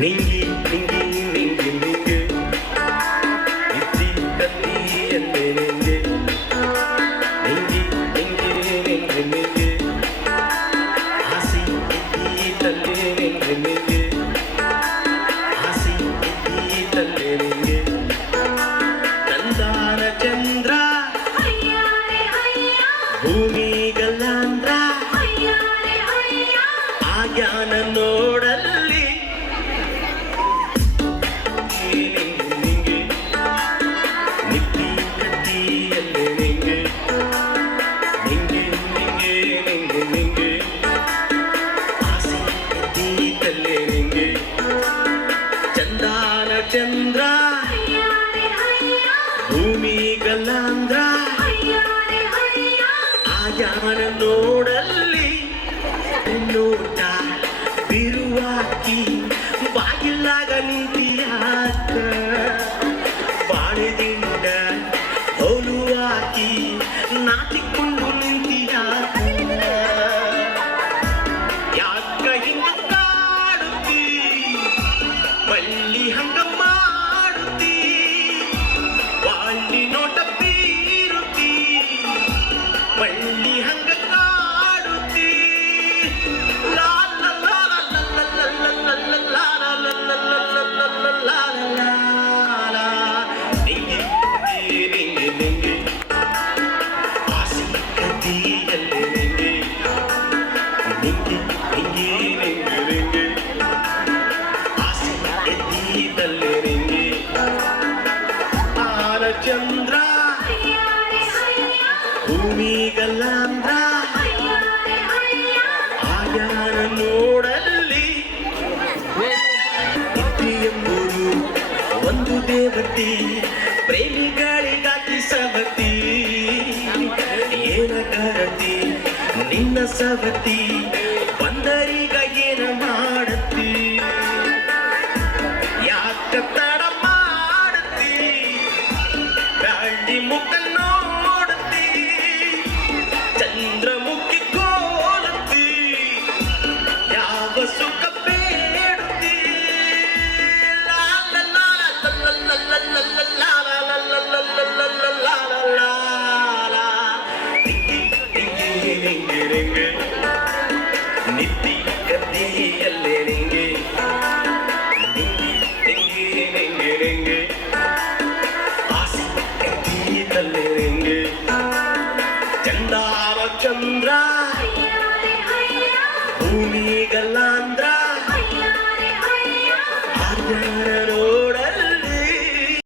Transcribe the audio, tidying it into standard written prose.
ನಿಂಗಿ ನಿಂಗಿ ನಿಂಗಿ ನಿಂಗೆ ಇತ್ತಿ ಕತ್ತಿ ಎಂದೆ ನಿಂಗೆ ನಿಂಗಿ ನಿಂಗಿ ನಿಂಗೆ ನಿಂಗೆ ಆಸಿ ಇತ್ತಿ ತಲ್ಲೆ ನಿಂಗೆ ನಿಂಗೆ ಆಸಿ ಇತ್ತಿ ತಲ್ಲೆ ನಿಂಗೆ ಚಂದಾನ ಚಂದ್ರ ಭೂಮಿ ಗಲ್ಲಾಂದ್ರ ಆಗ್ಯಾನ ನೋಡಲ್ಲಿ ನಿಂಗೆ ನಿತ್ತಿ ಕತ್ತಿಯಲ್ಲೇ ನಿಂಗೆ ನಿಂಗೆ ನಿಂಗೆ ನಿಂಗೆ ನಿಂಗೆ ಆಸೆ ಕತ್ತಿಯಲ್ಲೇ ನಿಂಗೆ ಚಂದಾನ ಚಂದ್ರ ಭೂಮಿ ಗಲ್ಲಾಂದ್ರ ಆಗ್ಯಾನ ನೋಡಲ್ಲಿ ನೋಟ ಬಿರುವಾಕಿ ಬಾಗಿಲಾಗ ನಿಂತಿಯಾಕ ಬಾಳೆದಿಂದ ಹೋಲುವಾಕಿ ನಾಚಿಕೊಂಡು ನಿಂತಿಯಾಕ ಯಾಕ ಹಿಂಗ ಕಾಡುತ್ತಿ ಬಳ್ಳಿ ಹಂಗ ಮಾಡುತ್ತಿ ಬಾಳಿ ನೋಟ ಬೀರುತ್ತಿ ಬಳ್ಳಿ ಹಂಗ ಕಾಡುತ್ತಿ ಚಂದ್ರ ಭೂಮಿ ಗಲ್ಲಾಂದ್ರ ಆಗ್ಯಾನ ನೋಡಲ್ಲಿ ಇತ್ತಿ ಎಂಬುದು ಒಂದು ದೇವತೆ ಪ್ರೇಮಿಗಳಿಗಾಗಿ ಸವತಿ ಏನ ಕರತಿ ನಿನ್ನ ಸವತಿ ಬಂದರಿಗ ಏನ ಮಾಡತಿ ಯಾಕ ತಡ ಮಾಡತಿ ಬ್ಯಾಳಿ ಮುಖ ನೋಡತಿ ಚಂದ್ರಮುಖಿ ಕೋಲತಿ ಯಾವ ಸುಖ ಬೇಡುತ್ತಿ ನಿತ್ತಿ ಕತ್ತಿಯಲ್ಲೇ ನಿಂಗೆ ನಿಂಗಿ ನಿಂಗಿ ನಿಂಗೆ ನಿಂಗೆ ಆಸೆ ಕತ್ತಿಯಲ್ಲೇ ನಿಂಗೆ ಚಂದಾರ ಚಂದ್ರ ಭೂಮಿ ಗಲ್ಲಾಂದ್ರ ಆಗ್ಯಾನ